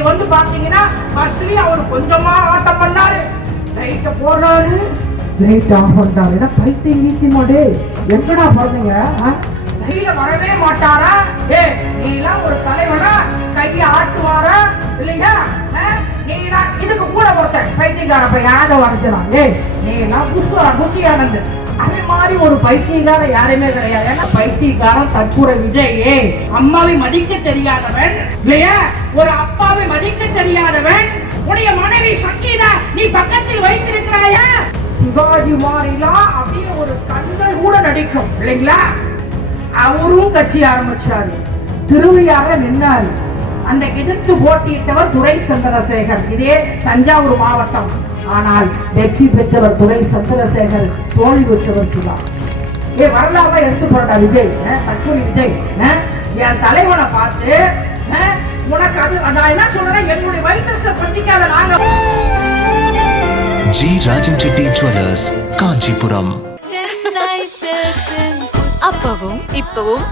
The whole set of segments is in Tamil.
இன்னைக்கு வந்து பாத்தீங்கன்னா பஸ்லயும் அவர் கொஞ்சமா ஆட்டம் பண்ணாரு. லைட்ட போடுறாரு. லைட் ஆஃப் பண்ணிட்டாரு என்ன பைத்தியம் நீத்தினோடு எங்கடா பிறந்தீங்க கையில வரவே மாட்டாரா? ஏ நீ எல்லாம் ஒரு தலைவனா? கையை ஆட்டுவாரா? இல்லையா? நீ எல்லாம் இதுக்கு கூட ஒருத்தன். பைத்தியக்கார பையன் யாத வரைஞ்சிடான் ஏ நீ எல்லாம் புஷு புஷி ஆனந்து அதே மாதிரி ஒரு பைத்தியக்கார யாருமே கிடையாது. ஏன்னா பைத்தியக்காரன் தற்புற விஜயே. அம்மாவை மதிக்க தெரியாதவன் இல்லையா? ஒரு அப்பாவை மதிக்க தெரியாதவன் உடைய மனைவி சங்கீதா நீ பக்கத்தில் வைத்திருக்கிறாயா? சிவாஜி மாறிலாம் அப்படின்னு ஒரு கண்கள் கூட நடிக்கும் இல்லைங்களா? அவரும் கட்சி ஆரம்பிச்சாரு. திருவையாற நின்னாரு. அந்த எதிர்த்து போட்டியிட்டவர் துரை சந்திரசேகர் இதே தஞ்சாவூர் மாவட்டம். ஆனால் வெற்றி பெற்றவர் துரை சந்திரசேகர் தோல்வி பெற்றவர் சிவா. ஏ வரலாறு எடுத்து போறடா விஜய். தற்கொலை விஜய். என் தலைவனை பார்த்து உனக்கு அது நான் என்ன சொல்றேன்? என்னுடைய வயிற்று பட்டிக்காத நாங்க ஜி ராஜன் ரெட்டி ஜுவல்லர்ஸ் காஞ்சிபுரம். அப்பவும் இப்பவும்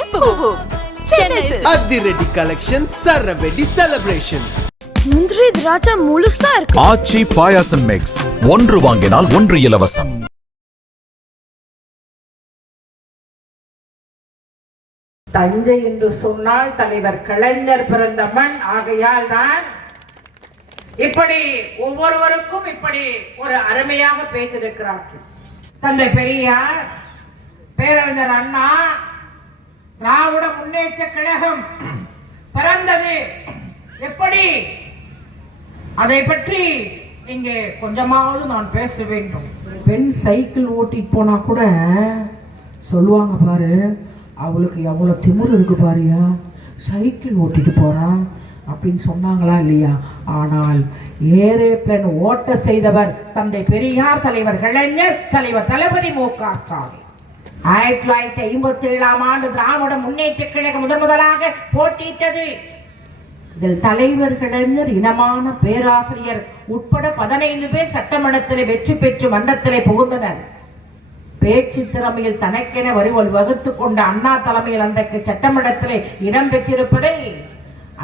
எப்பவும் சென்னை. அதிரடி கலெக்ஷன் சரவெடி செலிப்ரேஷன்ஸ் முந்திரி திராட்சை முழுசா இருக்கு. ஆச்சி பாயாசம் மிக்ஸ் ஒன்று வாங்கினால் ஒன்று இலவசம். தஞ்சை என்று சொன்னால் தலைவர் கலைஞர் பிறந்த மண். ஆகையால் தான் இப்படி ஒவ்வொருவருக்கும் இப்படி ஒரு அருமையாக பேசியிருக்கிறார்கள். தந்தை பெரியார் பேரறிஞர் அண்ணா திராவிட முன்னேற்ற கழகம் பிறந்தது. எப்படி அதை பற்றி இங்கே கொஞ்சமாவது நான் பேச வேண்டும். பெண் சைக்கிள் ஓட்டிட்டு போனா கூட சொல்லுவாங்க பாரு அவளுக்கு எவ்வளோ திமிரு இருக்கு பாருயா. சைக்கிள் ஓட்டிட்டு போறா அப்படின்னு சொன்னாங்களா இல்லையா? ஆனால் ஏரோப்ளேன் ஓட்ட செய்தவர் தந்தை பெரியார் தலைவர் கலைஞர் தலைவர் தளபதி மு. க. ஸ்டாலின். ஆயிரத்தி தொள்ளாயிரத்தி ஐம்பத்தி ஏழாம் ஆண்டு திராவிட முன்னேற்ற கழகம் முதன் முதலாக போட்டியிட்டது. இதில் தலைவர் இனமான பேராசிரியர் உட்பட பதினைந்து பேர் சட்டமன்றத்திலே வெற்றி பெற்று மன்றத்திலே புகுந்தனர். பேச்சு திறமையில் தனக்கென வரிவல் வகுத்து கொண்ட அண்ணா தலைமையில் அன்றைக்கு சட்டமன்றத்திலே இடம் பெற்றிருப்பதை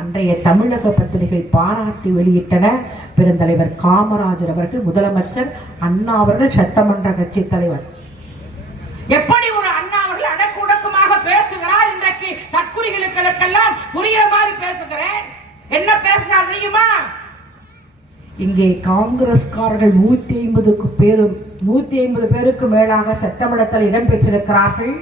அன்றைய தமிழக பத்திரிகை பாராட்டி வெளியிட்டன. பெருந்தலைவர் காமராஜர் அவர்கள் முதலமைச்சர் அண்ணா அவர்கள் சட்டமன்ற கட்சி தலைவர். எப்படி ஒரு அண்ணா அவர்கள் அடக்குடக்கமாக பேசுகிறார்? இன்றைக்கு தற்குறிகளுக்கெல்லாம் புரியுற மாதிரி பேசுகிறேன் என்ன பேசினா தெரியுமா? இங்கே காங்கிரஸ்காரர்கள் நூத்தி ஐம்பதுக்கு பேரும் நூத்தி ஐம்பது பேருக்கு மேலாக சட்டமன்றத்தில் இடம்பெற்றிருக்கிறார்கள்.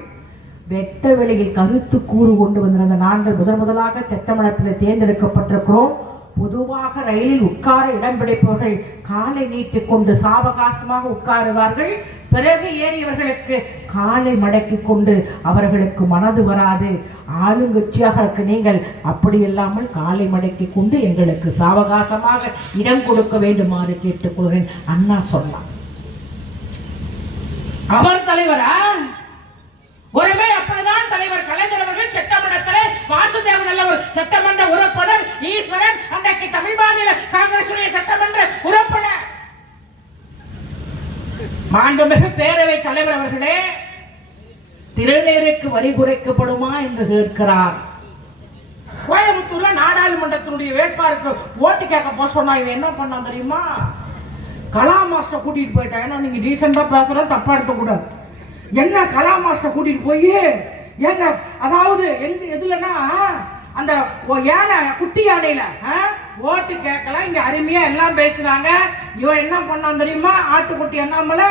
வெட்ட வெளியில் கருத்து கூறு கொண்டு வந்திருந்த நாங்கள் முதன் முதலாக சட்டமன்றத்தில் தேர்ந்தெடுக்கப்பட்டிருக்கிறோம். பொதுவாக ரயிலில் உட்கார இடம் பிடிப்பவர்கள் காலை நீட்டிக் கொண்டு சாவகாசமாக உட்காருவார்கள். பிறகு ஏறியவர்களுக்கு காலை மடக்கிக் கொண்டு அவர்களுக்கு மனது வராது. ஆளுங்கட்சியாக இருக்க நீங்கள் அப்படி இல்லாமல் காலை மடக்கிக் கொண்டு எங்களுக்கு சாவகாசமாக இடம் கொடுக்க வேண்டுமாறு கேட்டுக்கொள்கிறேன். அண்ணா சொன்னார். அவர் தலைவரா? ஒருவே அப்படிதான் தலைவர் கலைஞர் அவர்கள் சட்டமன்றத்தில் வாசுதேவன் நல்லவர் சட்டமன்ற உறுப்பினர் ஈஸ்வரன் அன்றைக்கு தமிழ் மாநில காங்கிரசுடைய சட்டமன்ற உறுப்பினர். மாண்புமிகு பேரவை தலைவர் அவர்களே திருநீருக்கு வரி குறைக்கப்படுமா என்று கேட்கிறார். கோயம்புத்தூர்ல நாடாளுமன்றத்தினுடைய வேட்பாளருக்கு ஓட்டு கேட்க போக சொன்னா இவன் என்ன பண்ணான் தெரியுமா? கலா மாஸ்டர் கூட்டிட்டு போயிட்டேன். ஏன்னா நீங்க டீசெண்டா பேசுறது தப்பா எடுத்துக்கூடாது. என்ன கலா மாஸ்டர் கூட்டிட்டு போய் ஏங்க அதாவது எங்க எதுலன்னா அந்த யானை குட்டி யானையில ஆ, ஓட்டு கேட்கலாம் இங்க அருமையா எல்லாம் பேசுறாங்க. இவன் என்ன பண்ணான் தெரியுமா? ஆட்டுக்குட்டி என்னாமல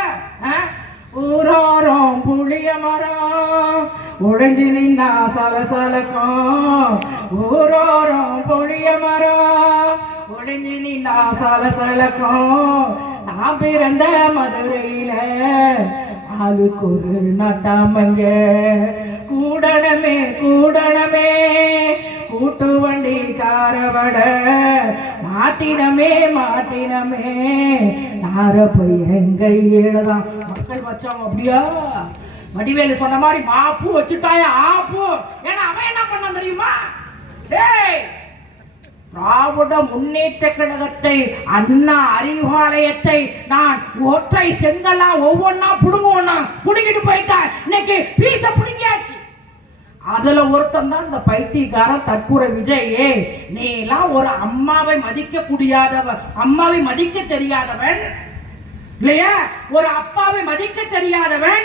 ஊரோரம் புளிய மரம் உடைஞ்சு நின்னா சலசலக்கும். ஊரோரம் புளிய மரம் ஒளிஞ்சு நின்னா சலசலக்கும். நான் பிறந்த மதுரையில ஆளுக்கு ஒரு நட்டாமங்க கூடணமே கூடணமே கூட்டு வண்டி காரவட மாட்டினமே மாட்டினமே நார போய் எங்க எழுதான் மக்கள் வச்சோம் அப்படியா? வடிவேலு சொன்ன மாதிரி மாப்பு வச்சுட்டாயா? ஆப்பு ஏன்னா அவன் என்ன பண்ண தெரியுமா? டேய்! திராவிட முன்னேற்ற கழகத்தை அண்ணா அறிவாலயத்தை நான் ஒற்றை செங்கலா ஒவ்வொன்னா புடுங்குவோன்னா புடுங்கிட்டு போயிட்டா. இன்னைக்கு பீச புடுங்கியாச்சு. அதுல ஒருத்தன் தான் இந்த பைத்தியக்காரன் தற்கூர விஜய். நீ எல்லாம் ஒரு அம்மாவை மதிக்க கூடியாதவன் அம்மாவை மதிக்க தெரியாதவன். இல்லையா? ஒரு அப்பாவை மதிக்க தெரியாதவன்.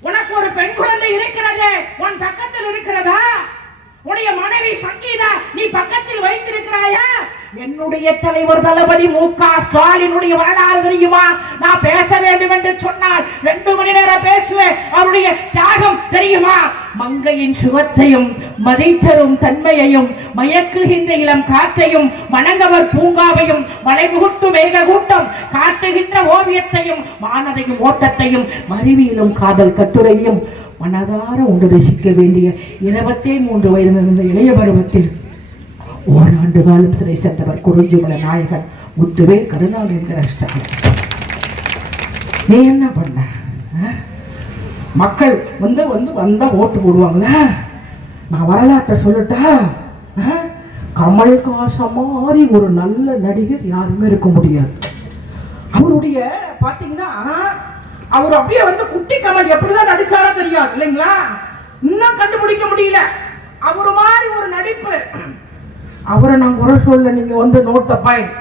உனக்கு ஒரு பெண் குழந்தை இருக்கிறது. உன் பக்கத்தில் இருக்கிறதா? உடைய மனைவி சங்கீதா நீ பக்கத்தில் வைத்திருக்கிறாயா? என்னுடைய தலைவர் தளபதி மு க. ஸ்டாலினுடைய வரலாறு தெரியுமா? நான் பேச வேண்டும் என்று சொன்னால் ரெண்டு மணி நேரம் பேசுவேன். அவருடைய தியாகம் தெரியுமா? மங்கையின் சுகத்தையும் மதித்தரும் தன்மையையும் மயக்குகின்ற இளம் காற்றையும் வணங்கவர் பூங்காவையும் மலைமுகுட்டு மேக கூட்டம் காட்டுகின்ற ஓவியத்தையும் வானதையும் ஓட்டத்தையும் மருவியிலும் காதல் கட்டுரையும் மனதார உண்டு ரசிக்க வேண்டிய இருபத்தே மூன்று வயது இருந்த இளைய பருவத்தில் ஓராண்டு காலம் சிறை சென்றவர் குறிஞ்சுமல நாயகன் முத்துவே கருணாவேந்திர ஸ்டாலின் நீ என்ன பண்ண? மக்கள் வந்து வந்து வந்தா ஓட்டு போடுவாங்கள? நான் வரலாற்றை சொல்லட்டா? ஆ? மாதிரி ஒரு நல்ல நடிகர் யாருமே இருக்க முடியாது. அவருடைய பாத்தீங்கன்னா அவர் அப்படியே வந்து குட்டி கமல் எப்படிதான் நடிச்சாரோ தெரியாது இல்லைங்களா? இன்னும் கண்டுபிடிக்க முடியல. அவர் மாதிரி ஒரு நடிப்பு. அவரை நான் குறை சொல்ல நீங்க வந்து நோட்ட பாயிண்ட்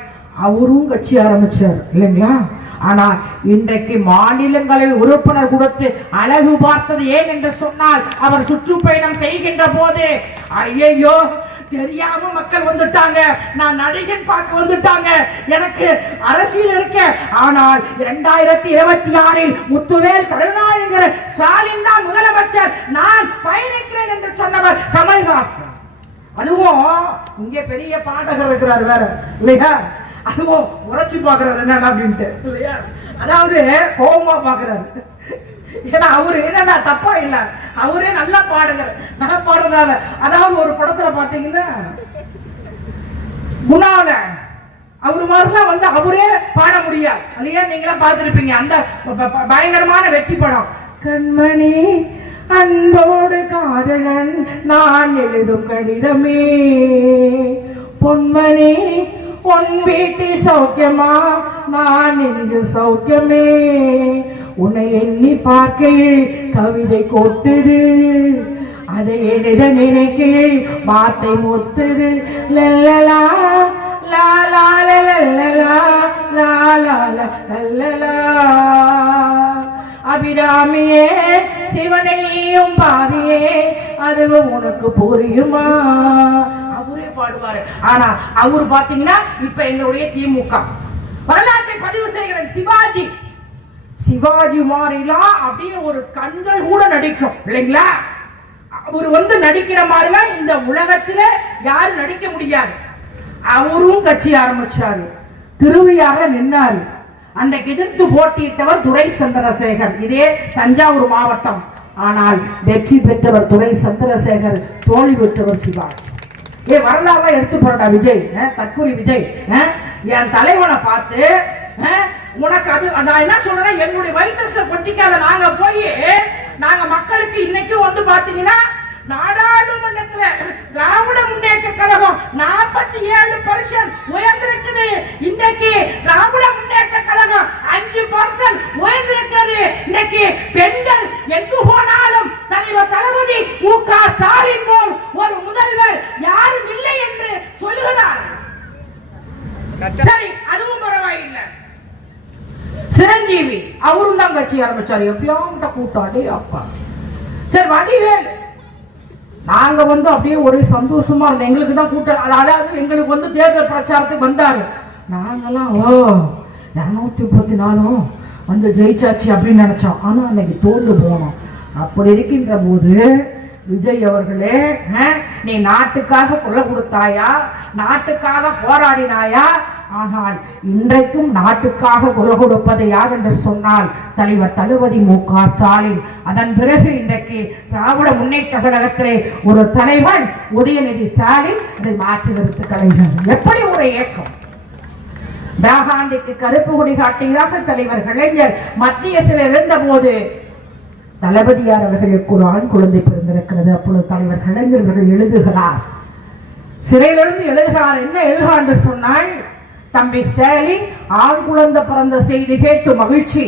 அவரும் கட்சி ஆரம்பிச்சார் இல்லைங்களா? ஆனா இன்றைக்கு மாநிலங்களில் உறுப்பினர் கொடுத்து அழகு பார்த்தது ஏன் என்று சொன்னால் அவர் சுற்றுப்பயணம் செய்கின்ற போது ஐயையோ தெரியாம மக்கள் வந்துட்டாங்க. நான் நடிகன் பார்க்க வந்துட்டாங்க. எனக்கு அரசியல் இருக்க. ஆனால் இரண்டாயிரத்தி இருபத்தி ஆறில் முத்துவேல் கருணாநிதி ஸ்டாலின் தான் முதலமைச்சர். நான் பயணிக்கிறேன் என்று சொன்னவர் கமல்ஹாசன். அதுவும் இங்கே பெரிய பாடகர் இருக்கிறார் வேற இல்லையா? அதுவும் உரைச்சு பாக்குறாரு என்ன அப்படின்ட்டு இல்லையா? அதாவது கோபமா பாக்குறாரு ஏன்னா அவரு என்னன்னா தப்பா இல்ல? அவரே நல்லா பாடுகிறார் நான் பாடுறதால அதாவது ஒரு படத்துல பாத்தீங்கன்னா குணால. அவர் மாதிரிலாம் வந்து அவரே பாட முடியாது. இல்லையா? நீங்களாம் பார்த்துருப்பீங்க. அந்த பயங்கரமான வெற்றி படம். கண்மணி அன்போடு காதலன் நான் எழுதும் கடிதமே. பொன்மணி உன் வீட்டு சௌக்கியமா? நான் இங்கு சௌக்கியமே. உன்னை எண்ணி பார்க்கையில் கவிதை கொட்டுது. அதை எழுத நினைக்கையில் வார்த்தை மொத்துது. லல்லலா லா லல்லலா லாலா லா லல்லலா அபிராமியே சிவனையும் பாதியே அதுவும் உனக்கு புரியுமா? அவரே பாடுவாரு. ஆனா அவரு பாத்தீங்கன்னா இப்ப என்னுடைய திமுக வரலாற்றை பதிவு செய்கிறேன் சிவாஜி. சிவாஜி மாதிரிலாம் அப்படியே ஒரு கண்கள் கூட நடிக்கும் இல்லைங்களா? அவர் வந்து நடிக்கிற மாதிரிலாம் இந்த உலகத்துல யாரும் நடிக்க முடியாது. அவரும் கட்சி ஆரம்பிச்சாரு. திருவையாக நின்னாரு. அன்றைக்கு எதிர்த்து போட்டியிட்டவர் துரை சந்திரசேகர் இதே தஞ்சாவூர் மாவட்டம். ஆனால் வெற்றி பெற்றவர் துரை சந்திரசேகர் தோல்வி பெற்றவர் சிவாஜி. ஏ வரலாறுலாம் எடுத்து போறடா விஜய். தக்குரி விஜய். என் தலைவனை பார்த்து உனக்கு அது நான் என்ன சொல்றேன் எங்களுடைய வயிற்று கொட்டிக்காத நாங்க போய் நாங்க மக்களுக்கு இன்னைக்கு வந்து பாத்தீங்கன்னா நாடாளுமன்றத்துல திராவிட முன்னேற்ற கழகம் நாற்பத்தி ஏழு பர்சன்ட் உயர்ந்திருக்குது. இன்னைக்கு திராவிட முன்னேற்ற கழகம் அஞ்சு பர்சன்ட் உயர்ந்திருக்கிறது இன்னைக்கு பெண்கள் எங்கு போனாலும் தலைவர் தளபதி மு க ஸ்டாலின் போல் ஒரு முதல்வர் யாரும் இல்லை என்று சொல்லுகிறார் சரி அதுவும் பரவாயில்லை. சிரஞ்சீவி அவரும் தான் கட்சி ஆரம்பிச்சார். எப்பயாங்கிட்ட கூட்டாடி அப்பா. சரி வடிவேல் நாங்க வந்து அப்படியே ஒரே சந்தோஷமா இருந்தோம். எங்களுக்கு தான் கூட்டம் அது- அதாவது எங்களுக்கு வந்து தேர்தல் பிரச்சாரத்துக்கு வந்தாரு. நாங்கெல்லாம் ஓ இரநூத்தி முப்பத்தி நாலும் வந்து ஜெயிச்சாச்சு அப்படின்னு நினைச்சோம். ஆனா அன்னைக்கு தோண்டு போனோம். அப்படி இருக்கின்ற போது விஜய் அவர்களே நீ நாட்டுக்காக குரல் கொடுத்தாயா? நாட்டுக்காக போராடினாயா? ஆனால் இன்றைக்கும் நாட்டுக்காக குரல் கொடுப்பது யார் என்று சொன்னால் தலைவர் தளபதி மு க ஸ்டாலின். அதன் பிறகு இன்றைக்கு திராவிட முன்னேற்ற கழகத்திலே ஒரு தலைவன் உதயநிதி ஸ்டாலின் இதை மாற்றுகிறது கலைஞர் எப்படி ஒரு இயக்கம் தாகாந்திக்கு கருப்பு கொடி காட்டுகிறார்கள் தலைவர் கலைஞர் மத்திய சில இருந்த போது தளபதியார் அவர்களுக்கு ஒரு ஆண் குழந்தை இருக்கிறது. அப்பொழுது தலைவர் கலைஞர்கள் எழுதுகிறார். சிறையிலிருந்து எழுதுகிறார். என்ன எழுதுகிறார் என்று சொன்னால் தம்பி ஸ்டாலின் ஆண் குழந்தை பிறந்த செய்தி கேட்டு மகிழ்ச்சி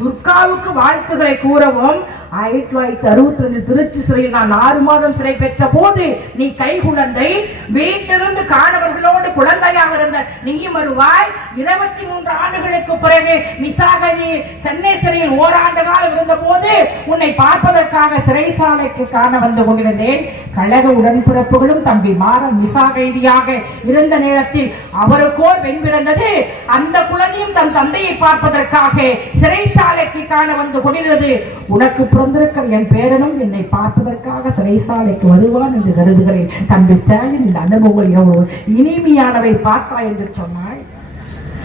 துர்காவுக்கு வாழ்த்துக்களை கூறவும் ஆயிரத்தி தொள்ளாயிரத்தி அறுபத்தி ரெண்டு திருச்சி சிறையில் நான் ஆறு மாதம் சிறை பெற்ற போது நீ கை குழந்தை வீட்டிலிருந்து காணவர்களோடு குழந்தையாக இருந்த நீயும் வருவாய். இருபத்தி மூன்று ஆண்டுகளுக்கு பிறகு நிசாகனி சென்னை சிறையில் ஓராண்டு காலம் இருந்த போது உன்னை பார்ப்பதற்காக சிறைசாலைக்கு காண வந்து கொண்டிருந்தேன். கழக உடன்பிறப்புகளும் தம்பி மாறன் நிசா கைதியாக இருந்த நேரத்தில் அவருக்கோ பெண் பிறந்தது. அந்த குழந்தையும் தன் தந்தையை பார்ப்பதற்காக சிறைசாலைக்கு காண வந்து கொண்டிருந்தது. உனக்கு பிறந்திருக்கிற என் பேரனும் என்னை பார்ப்பதற்காக சிறைசாலைக்கு வருவான் என்று கருதுகிறேன். தம்பி ஸ்டாலின் இந்த அனுபவங்கள் எவ்வளவு இனிமையானவை பார்த்தா என்று சொன்னாள்.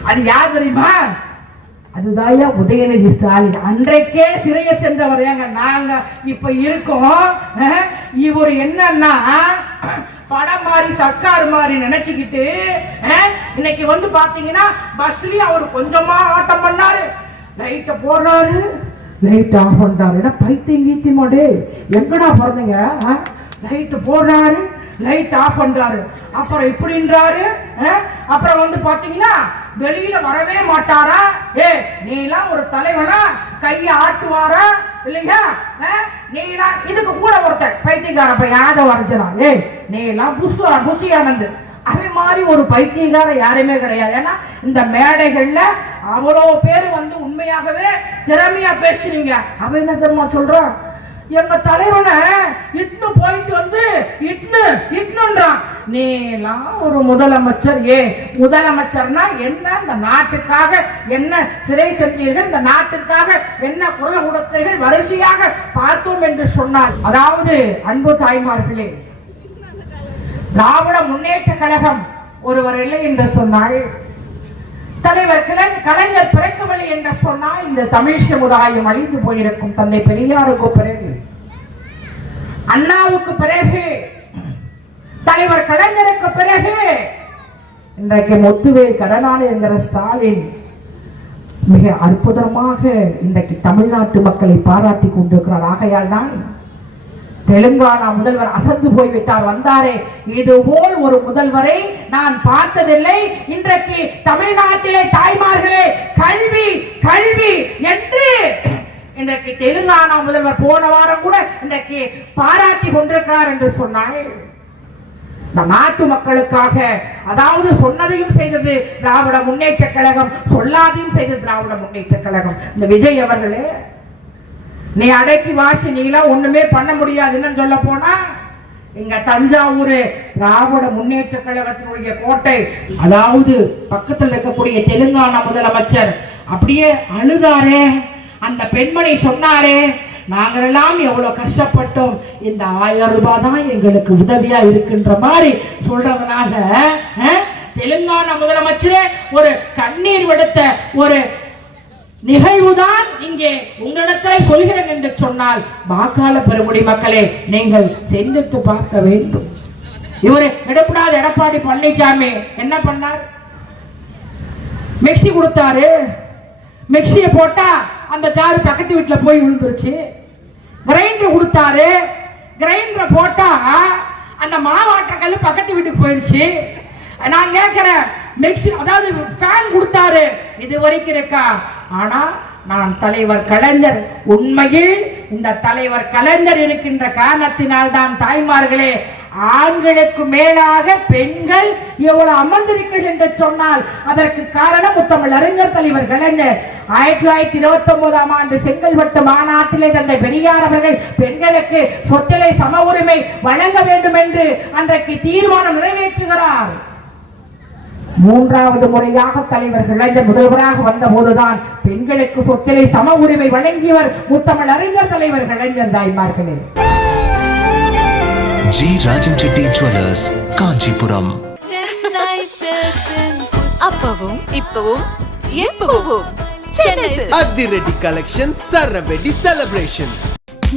அது யார் தெரியுமா? அதுதாயா உதயநிதி ஸ்டாலின். அன்றைக்கே சிறைய சென்றவர் ஏங்க நாங்க. இப்ப இருக்கோம். இவர் என்னன்னா படம் மாதிரி சர்க்கார் மாதிரி நினைச்சுக்கிட்டு இன்னைக்கு வந்து பாத்தீங்கன்னா பஸ்லயே அவர் கொஞ்சமா ஆட்டம் பண்ணாரு. லைட்ட போடுறாரு. லைட் ஆஃப் பண்றாரு பைத்தியம் பைத்தியம் கீத்தியமாடே எங்கடா பிறந்தீங்க? லைட்டு போடுறாரு. லைட் ஆஃப் பண்ணுறாரு அப்புறம் இப்படின்றாரு. அப்புறம் வந்து பார்த்தீங்கன்னா வெளியில வரவே மாட்டாரா? ஏ நீ எல்லாம் ஒரு தலைவனா? கையை ஆட்டுவாரா? இல்லையா? அஹ், நீ எல்லாம் இதுக்கு கூட ஒருத்தன். பைத்தியக்கார பையன் யாதவ அரைஞ்சனா ஏ நீ எல்லாம் புஷு புஷி அவன் மாதிரி ஒரு பைத்தியக்கார யாருமே கிடையாது. ஏன்னா இந்த மேடைகள்ல அவ்வளோ பேர் வந்து உண்மையாகவே திறமையா பேசுறீங்க அவன் என்ன தெரியுமா சொல்றான் எங்க தலைவனை இட்னு போயிட்டு வந்து இட்னு இட்னுன்றான் நீலாம் ஒரு முதலமைச்சர். ஏ முதலமைச்சர்னா என்ன? இந்த நாட்டுக்காக என்ன சிறை சென்றீர்கள்? இந்த நாட்டுக்காக என்ன குரல் கொடுத்தீர்கள்? வரிசையாக பார்த்தோம் என்று சொன்னார். அதாவது அன்பு தாய்மார்களே திராவிட முன்னேற்ற கழகம் ஒருவர் இல்லை என்று சொன்னால் தலைவர் கிளை- கலைஞர் பிறக்கவில்லை என்று சொன்னால் இந்த தமிழ் சமுதாயம் அழிந்து போயிருக்கும் தந்தை பெரியாருக்கு பிறகு. அண்ணாவுக்கு பிறகு தலைவர் கலைஞருக்கு பிறகு இன்றைக்கு முத்துவேல் கருணாநிதி என்கிற ஸ்டாலின் மிக அற்புதமாக இன்றைக்கு தமிழ்நாட்டு மக்களை பாராட்டி கொண்டிருக்கிறார். ஆகையால் தான் தெலுங்கானா முதல்வர் அசந்து போய்விட்டார் வந்தாரே. இதுபோல் ஒரு முதல்வரை நான் பார்த்ததில்லை. இன்றைக்கு தமிழ்நாட்டிலே தாய்மார்களே கல்வி கல்வி என்று இன்றைக்கு தெலுங்கானா முதல்வர் போன வாரம் கூட இன்றைக்கு பாராட்டி கொண்டிருக்கிறார் என்று சொன்னால் இந்த நாட்டு மக்களுக்காக அதாவது சொன்னதையும் செய்தது திராவிட முன்னேற்ற கழகம் சொல்லாதையும் செய்தது திராவிட முன்னேற்ற கழகம். இந்த விஜய் அவர்களே நீ அடக்கி வாசி நீலாம் ஒண்ணுமே பண்ண முடியாதுன்னு சொல்ல போனா இங்க தஞ்சாவூர் திராவிட முன்னேற்ற கழகத்தினுடைய கோட்டை அதாவது பக்கத்தில் இருக்கக்கூடிய தெலுங்கானா முதலமைச்சர் அப்படியே அழுதாரே. அந்த பெண்மணி சொன்னாரே நாங்களெல்லாம் எவ்வளவு கஷ்டப்பட்டோம். இந்த ஆயிரம் ரூபாய் தான் எங்களுக்கு உதவியா இருக்குன்ற மாதிரி சொல்றதுனால தெலுங்கானா முதலமைச்சரே ஒரு கண்ணீர் விடுத்த ஒரு நிகழ்வுதான் இங்கே உங்களிடத்தில் சொல்கிறேன் என்று சொன்னால் வாக்காள பெருமுடி மக்களே நீங்கள் சிந்தித்து பார்க்க வேண்டும். இவரு எடுப்படாத எடப்பாடி பழனிசாமி என்ன பண்ணார்? மிக்ஸி கொடுத்தாரு. மிக்ஸியை போட்டா அந்த ஜாரு பக்கத்து வீட்டுல போய் விழுந்துருச்சு. கிரைண்டர் கொடுத்தாரு. கிரைண்டர் போட்டா அந்த மாவாட்டக்கல் பக்கத்து வீட்டுக்கு போயிடுச்சு. நான் கேட்கிறேன் மிக்ஸி அதாவது ஃபேன் கொடுத்தாரு. இது வரைக்கும் இருக்கா? ஆனா நான் தலைவர் கலைஞர். உண்மையில் இந்த தலைவர் கலைஞர் இருக்கின்ற காரணத்தினால் தான் தாய்மார்களே ஆண்களுக்கு மேலாக பெண்கள் எவ்வளவு அமர்ந்திருக்கிறது என்று சொன்னால் அதற்கு காரணம் முத்தமிழ் அறிஞர் தலைவர் கலைஞர். ஆயிரத்தி தொள்ளாயிரத்தி இருபத்தி ஒன்பதாம் ஆண்டு செங்கல்பட்டு மாநாட்டிலே தந்தை பெரியார் அவர்கள் பெண்களுக்கு சொத்திலை சம உரிமை வழங்க வேண்டும் என்று அன்றைக்கு தீர்மானம் நிறைவேற்றுகிறார். மூன்றாவது முறையாக தலைவர் இளைஞர் முதல்வராக வந்த போதுதான் பெண்களுக்கு சொத்திலை சம உரிமை வழங்கியவர் முத்தமிழ் அறிஞர் தலைவர் இளைஞர் தாய்மார்களே ஜி ராஜன் ரெட்டி ஜுவல்லர்ஸ் காஞ்சிபுரம். அப்பவும் இப்பவும் எப்பவும். அதிரடி கலெக்ஷன் சரவெடி செலிப்ரேஷன்ஸ்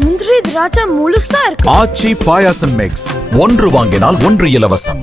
முந்திரி திராட்சை முழுசா இருக்கு. ஆச்சி பாயாசம் மிக்ஸ் ஒன்று வாங்கினால் ஒன்று இலவசம்.